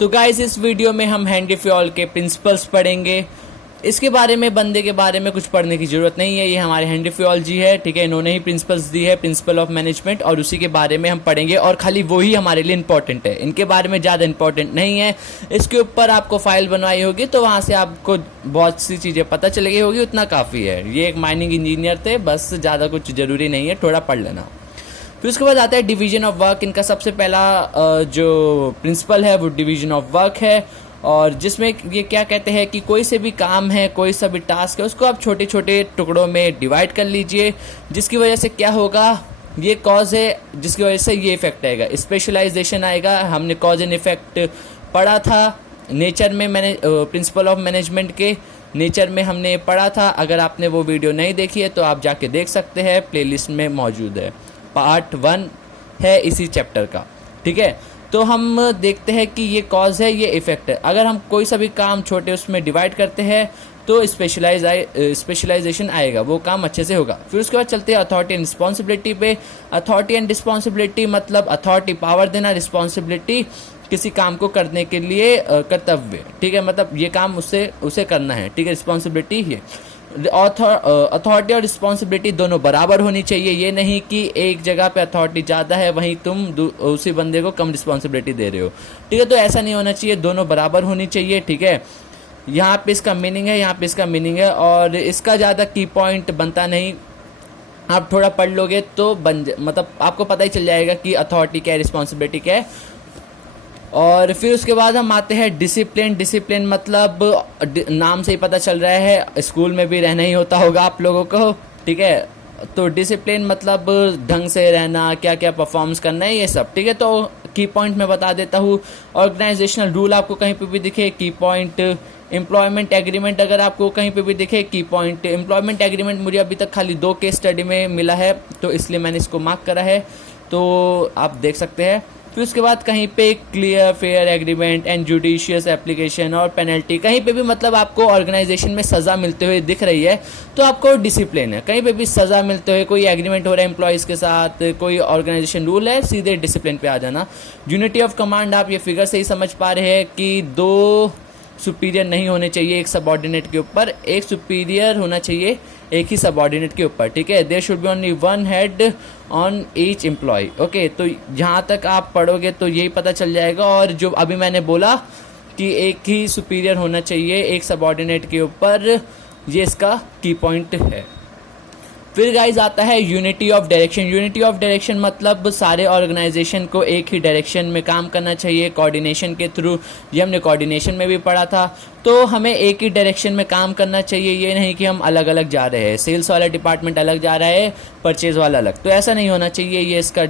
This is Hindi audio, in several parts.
तो गाइस इस वीडियो में हम हेनरी फयोल के प्रिंसिपल्स पढ़ेंगे। इसके बारे में बंदे के बारे में कुछ पढ़ने की ज़रूरत नहीं है, ये हमारे हेनरी फयोल जी है, ठीक है। इन्होंने ही प्रिंसिपल्स दी है, प्रिंसिपल ऑफ मैनेजमेंट, और उसी के बारे में हम पढ़ेंगे और खाली वही हमारे लिए इंपॉर्टेंट है, इनके बारे में ज़्यादा इंपॉर्टेंट नहीं है। इसके ऊपर आपको फाइल बनवाई होगी तो वहाँ से आपको बहुत सी चीज़ें पता चल गई होगी, उतना काफ़ी है। ये एक माइनिंग इंजीनियर थे, बस ज़्यादा कुछ ज़रूरी नहीं है, थोड़ा पढ़ लेना। फिर उसके बाद आता है डिवीजन ऑफ वर्क। इनका सबसे पहला जो प्रिंसिपल है वो डिवीजन ऑफ वर्क है, और जिसमें ये क्या कहते हैं कि कोई से भी काम है, कोई सा भी टास्क है, उसको आप छोटे छोटे टुकड़ों में डिवाइड कर लीजिए, जिसकी वजह से क्या होगा, ये कॉज है जिसकी वजह से ये इफेक्ट आएगा, स्पेशलाइजेशन आएगा। हमने कॉज एंड इफेक्ट पढ़ा था नेचर में, मैंने प्रिंसिपल ऑफ मैनेजमेंट के नेचर में हमने पढ़ा था। अगर आपने वो वीडियो नहीं देखी है तो आप जाके देख सकते हैं, प्लेलिस्ट में मौजूद है, पार्ट 1 है इसी चैप्टर का, ठीक है। तो हम देखते हैं कि ये कॉज है, ये इफेक्ट है। अगर हम कोई सा भी काम छोटे उसमें डिवाइड करते हैं तो स्पेशलाइजेशन आएगा, वो काम अच्छे से होगा। फिर उसके बाद चलते हैं अथॉरिटी एंड रिस्पॉन्सिबिलिटी पे। अथॉरिटी एंड रिस्पॉन्सिबिलिटी मतलब अथॉरिटी पावर देना, रिस्पॉन्सिबिलिटी किसी काम को करने के लिए कर्तव्य, ठीक है, मतलब ये काम उसे करना है, ठीक है। रिस्पॉन्सिबिलिटी ये अथॉरिटी और रिस्पॉन्सिबिलिटी दोनों बराबर होनी चाहिए। ये नहीं कि एक जगह पे अथॉरिटी ज़्यादा है वहीं तुम उसी बंदे को कम रिस्पॉन्सिबिलिटी दे रहे हो, ठीक है। तो ऐसा नहीं होना चाहिए, दोनों बराबर होनी चाहिए, ठीक है। यहाँ पे इसका मीनिंग है, यहाँ पे इसका मीनिंग है, और इसका ज़्यादा की पॉइंट बनता नहीं। आप थोड़ा पढ़ लोगे तो मतलब आपको पता ही चल जाएगा कि अथॉरिटी क्या है, रिस्पॉन्सिबिलिटी क्या है। और फिर उसके बाद हम आते हैं डिसिप्लिन। डिसिप्लिन मतलब नाम से ही पता चल रहा है, स्कूल में भी रहना ही होता होगा आप लोगों को, ठीक है। तो डिसिप्लिन मतलब ढंग से रहना, क्या क्या परफॉर्मेंस करना है, ये सब, ठीक है। तो की पॉइंट मैं बता देता हूँ। ऑर्गेनाइजेशनल रूल आपको कहीं पे भी दिखे, की पॉइंट। एम्प्लॉयमेंट एग्रीमेंट अगर आपको कहीं पे भी दिखे, की पॉइंट। एम्प्लॉयमेंट एग्रीमेंट मुझे अभी तक खाली 2 केस स्टडी में मिला है, तो इसलिए मैंने इसको मार्क करा है, तो आप देख सकते हैं। फिर उसके बाद कहीं पे clear fair agreement and judicious application और पेनल्टी, कहीं पे भी मतलब आपको ऑर्गेनाइजेशन में सज़ा मिलते हुए दिख रही है तो आपको डिसिप्लिन है। कहीं पे भी सज़ा मिलते हुए, कोई एग्रीमेंट हो रहा है एम्प्लॉयज़ के साथ, कोई ऑर्गेनाइजेशन रूल है, सीधे डिसिप्लिन पे आ जाना। यूनिटी ऑफ कमांड, आप ये फिगर से ही समझ पा रहे हैं कि 2 सुपीरियर नहीं होने चाहिए एक सबऑर्डिनेट के ऊपर, एक सुपीरियर होना चाहिए एक ही सबऑर्डिनेट के ऊपर, ठीक है। There should be only 1 head on each employ, okay. तो यहाँ तक आप पढ़ोगे तो यही पता चल जाएगा। और जो अभी मैंने बोला कि एक ही सुपीरियर होना चाहिए एक सबऑर्डिनेट के ऊपर, ये इसका की पॉइंट है। फिर गाइज आता है unity of direction. Unity of direction मतलब सारे ऑर्गेनाइजेशन को एक ही डायरेक्शन में काम करना चाहिए कोऑर्डिनेशन के थ्रू। ये हमने कोऑर्डिनेशन में भी पढ़ा था। तो हमें एक ही डायरेक्शन में काम करना चाहिए, ये नहीं कि हम अलग अलग जा रहे हैं, सेल्स वाला डिपार्टमेंट अलग जा रहा है, परचेज वाला अलग, तो ऐसा नहीं होना चाहिए। ये इसका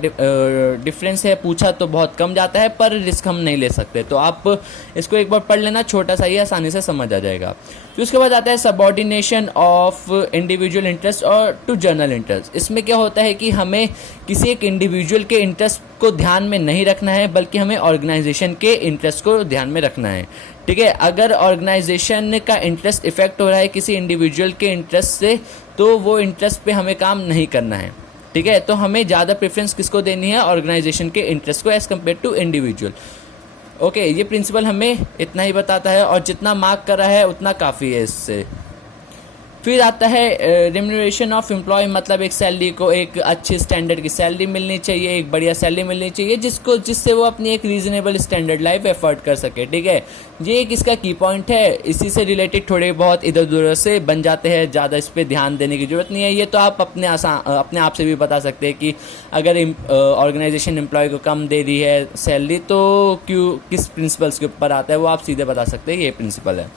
डिफरेंस है, पूछा तो बहुत कम जाता है पर रिस्क हम नहीं ले सकते, तो आप इसको एक बार पढ़ लेना, छोटा सा ही आसानी से समझ आ जाएगा। फिर उसके बाद आता है सबऑर्डिनेशन ऑफ इंडिविजुअल इंटरेस्ट और टू जनरल इंटरेस्ट। इसमें क्या होता है कि हमें किसी एक इंडिविजुअल के इंटरेस्ट को ध्यान में नहीं रखना है, बल्कि हमें ऑर्गेनाइजेशन के इंटरेस्ट को ध्यान में रखना है, ठीक है। अगर ऑर्गेनाइजेशन का इंटरेस्ट इफेक्ट हो रहा है किसी इंडिविजुअल के इंटरेस्ट से, तो वो इंटरेस्ट पे हमें काम नहीं करना है, ठीक है। तो हमें ज़्यादा प्रेफरेंस किसको देनी है, ऑर्गेनाइजेशन के इंटरेस्ट को as compare to individual, okay. ये प्रिंसिपल हमें इतना ही बताता है, और जितना मार्क करा है उतना काफ़ी है इससे। फिर आता है रेम्यूनरेशन ऑफ एम्प्लॉय, मतलब एक सैलरी को एक अच्छी स्टैंडर्ड की सैलरी मिलनी चाहिए, एक बढ़िया सैलरी मिलनी चाहिए जिससे वो अपनी एक रीजनेबल स्टैंडर्ड लाइफ एफर्ट कर सके, ठीक है। ये एक इसका की पॉइंट है। इसी से रिलेटेड थोड़े बहुत इधर उधर से बन जाते हैं, ज़्यादा इस पर ध्यान देने की जरूरत नहीं है। ये तो आप अपने आप से भी बता सकते हैं कि अगर ऑर्गेनाइजेशन एम्प्लॉय को कम दे रही है सैलरी तो किस प्रिंसिपल्स के ऊपर आता है, वो आप सीधे बता सकते हैं, ये प्रिंसिपल है।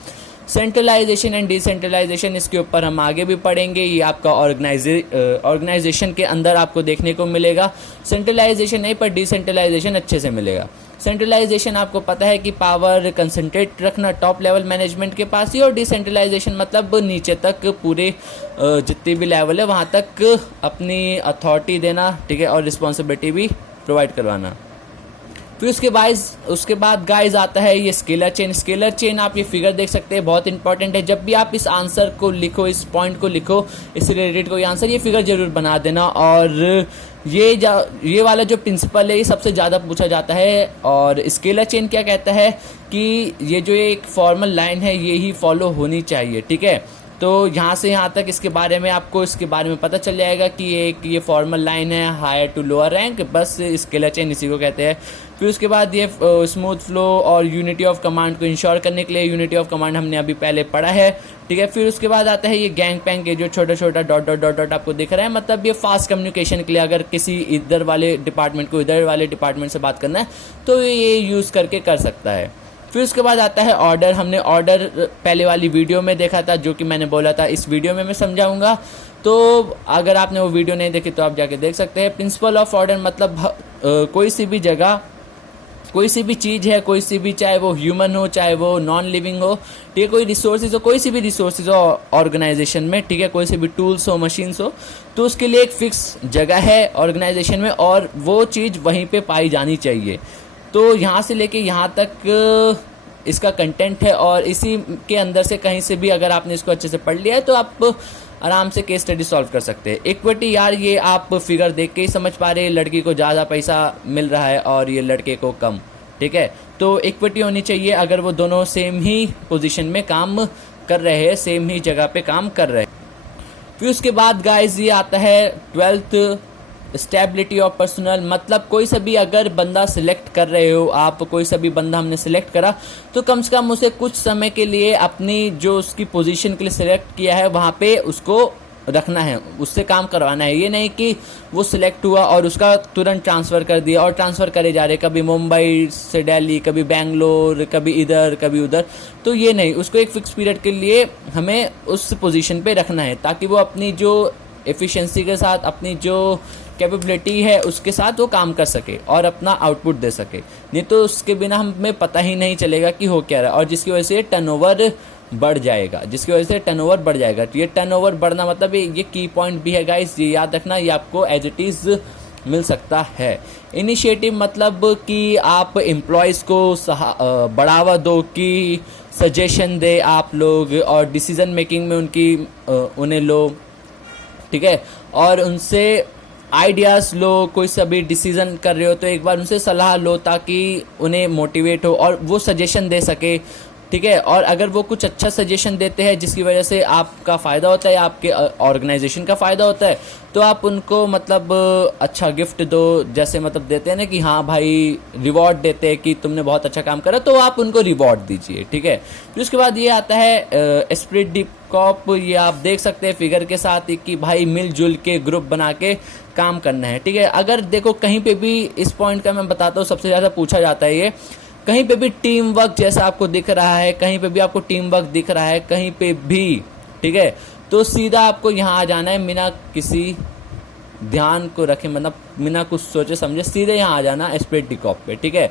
सेंट्रलाइजेशन एंड डिसेंट्रलाइजेशन, इसके ऊपर हम आगे भी पढ़ेंगे। ये आपका ऑर्गेनाइजेशन के अंदर आपको देखने को मिलेगा। सेंट्रलाइजेशन नहीं पर डिसेंट्रलाइजेशन अच्छे से मिलेगा। सेंट्रलाइजेशन आपको पता है कि पावर कंसंट्रेट रखना टॉप लेवल मैनेजमेंट के पास ही, और डिसेंट्रलाइजेशन मतलब नीचे तक पूरे जितनी भी लेवल है वहाँ तक अपनी अथॉरिटी देना, ठीक है, और रिस्पॉन्सिबिलिटी भी प्रोवाइड करवाना। फिर उसके बाद गाइज आता है ये स्केलर चेन। स्केलर चेन आप ये फिगर देख सकते हैं, बहुत इंपॉर्टेंट है। जब भी आप इस आंसर को लिखो, इस पॉइंट को लिखो, इस रिलेटेड को ये आंसर, ये फिगर जरूर बना देना। और ये वाला जो प्रिंसिपल है ये सबसे ज़्यादा पूछा जाता है। और स्केलर चेन क्या कहता है कि ये जो एक फॉर्मल लाइन है ये ही फॉलो होनी चाहिए, ठीक है। तो यहाँ से यहाँ तक इसके बारे में आपको इसके बारे में पता चल जाएगा कि ये फॉर्मल लाइन है, हायर टू लोअर रैंक, बस स्केलर चेन इसी को कहते हैं। फिर उसके बाद ये स्मूथ फ्लो और यूनिटी ऑफ कमांड को इंश्योर करने के लिए यूनिटी ऑफ कमांड हमने अभी पहले पढ़ा है, ठीक है। फिर उसके बाद आता है ये गैंग पैंग, ये जो छोटा छोटा डॉट डॉट डॉट डॉट आपको दिख रहा है, मतलब ये फास्ट कम्युनिकेशन के लिए, अगर किसी इधर वाले डिपार्टमेंट को इधर वाले डिपार्टमेंट से बात करना है तो ये यूज़ करके कर सकता है। फिर उसके बाद आता है ऑर्डर। हमने ऑर्डर पहले वाली वीडियो में देखा था, जो कि मैंने बोला था इस वीडियो में मैं समझाऊंगा। तो अगर आपने वो वीडियो नहीं देखी तो आप जाके देख सकते हैं। प्रिंसिपल ऑफ ऑर्डर मतलब कोई सी भी जगह, कोई सी भी चीज़ है, कोई सी भी, चाहे वो ह्यूमन हो चाहे वो नॉन लिविंग हो, ठीक है, कोई रिसोर्सेज हो, कोई सी भी रिसोर्सेज हो ऑर्गेनाइजेशन में, ठीक है, कोई से भी टूल्स हो, मशीन्स हो, तो उसके लिए एक फिक्स जगह है ऑर्गेनाइजेशन में और वो चीज़ वहीं पे पाई जानी चाहिए। तो यहाँ से लेके यहाँ तक इसका कंटेंट है और इसी के अंदर से कहीं से भी अगर आपने इसको अच्छे से पढ़ लिया है तो आप आराम से केस स्टडी सॉल्व कर सकते हैं। इक्विटी यार ये आप फिगर देख के ही समझ पा रहे हैं, लड़की को ज़्यादा पैसा मिल रहा है और ये लड़के को कम, ठीक है। तो इक्विटी होनी चाहिए अगर वो दोनों सेम ही पोजीशन में काम कर रहे हैं, सेम ही जगह पे काम कर रहे हैं। फिर उसके बाद गाइज ये आता है 12th स्टेबिलिटी ऑफ पर्सनल, मतलब कोई सा भी अगर बंदा सिलेक्ट कर रहे हो आप, कोई सा भी बंदा हमने सिलेक्ट करा तो कम से कम उसे कुछ समय के लिए अपनी जो उसकी पोजीशन के लिए सिलेक्ट किया है वहाँ पे उसको रखना है, उससे काम करवाना है। ये नहीं कि वो सिलेक्ट हुआ और उसका तुरंत ट्रांसफ़र कर दिया और ट्रांसफ़र करे जा रहे, कभी मुंबई से दिल्ली, कभी बेंगलोर, कभी इधर कभी उधर, तो ये नहीं, उसको एक फिक्स पीरियड के लिए हमें उस पोजीशन पे रखना है ताकि वो अपनी जो एफिशिएंसी के साथ, अपनी जो कैपेबिलिटी है उसके साथ वो काम कर सके और अपना आउटपुट दे सके। नहीं तो उसके बिना हमें पता ही नहीं चलेगा कि हो क्या रहा है, और जिसकी वजह से टर्नओवर बढ़ जाएगा, तो ये टर्नओवर बढ़ना मतलब ये की पॉइंट भी है गाइस, ये याद रखना, ये आपको एज इट इज़ मिल सकता है। इनिशिएटिव मतलब कि आप एम्प्लॉयज़ को बढ़ावा दो, कि सजेशन दे आप लोग और डिसीजन मेकिंग में उन्हें लो, ठीक है, और उनसे आइडियाज़ लो। कोई सभी डिसीज़न कर रहे हो तो एक बार उनसे सलाह लो ताकि उन्हें मोटिवेट हो और वो सजेशन दे सके, ठीक है। और अगर वो कुछ अच्छा सजेशन देते हैं जिसकी वजह से आपका फ़ायदा होता है, आपके ऑर्गेनाइजेशन का फ़ायदा होता है, तो आप उनको मतलब अच्छा गिफ्ट दो, जैसे मतलब देते हैं ना कि हाँ भाई, रिवॉर्ड देते हैं कि तुमने बहुत अच्छा काम करा, तो आप उनको रिवॉर्ड दीजिए, ठीक है। फिर उसके बाद ये आता है एस्पिरिट डी कॉप, ये आप देख सकते हैं फिगर के साथ कि भाई मिलजुल के ग्रुप बना के काम करना है, ठीक है। अगर देखो कहीं पे भी इस पॉइंट का मैं बताता हूँ, सबसे ज़्यादा पूछा जाता है ये, कहीं पे भी टीम वर्क जैसा आपको दिख रहा है, कहीं पे भी आपको टीम वर्क दिख रहा है, कहीं पे भी, ठीक है, तो सीधा आपको यहाँ आ जाना है, बिना किसी ध्यान को रखे, मतलब बिना कुछ सोचे समझे सीधे यहाँ आ जाना एस्पिरिट डी कॉप पे, ठीक है।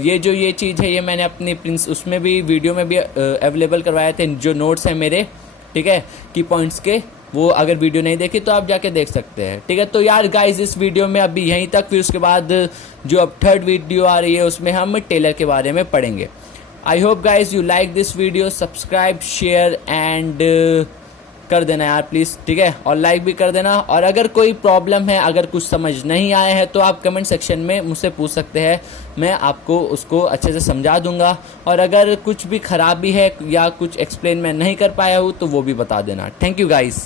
ये चीज़ है, ये मैंने अपनी उसमें भी वीडियो में भी अवेलेबल करवाए थे, जो नोट्स हैं मेरे, ठीक है, की पॉइंट्स के, वो अगर वीडियो नहीं देखी तो आप जाके देख सकते हैं, ठीक है। तो यार गाइस इस वीडियो में अभी यहीं तक, फिर उसके बाद जो अब 3rd वीडियो आ रही है उसमें हम टेलर के बारे में पढ़ेंगे। I hope guys you like this video, subscribe, share and कर देना यार प्लीज़, ठीक है, और लाइक भी कर देना। और अगर कोई प्रॉब्लम है, अगर कुछ समझ नहीं आया है तो आप कमेंट सेक्शन में मुझसे पूछ सकते हैं, मैं आपको उसको अच्छे से समझा दूंगा। और अगर कुछ भी खराबी है या कुछ एक्सप्लेन मैं नहीं कर पाया हूँ तो वो भी बता देना। Thank you guys.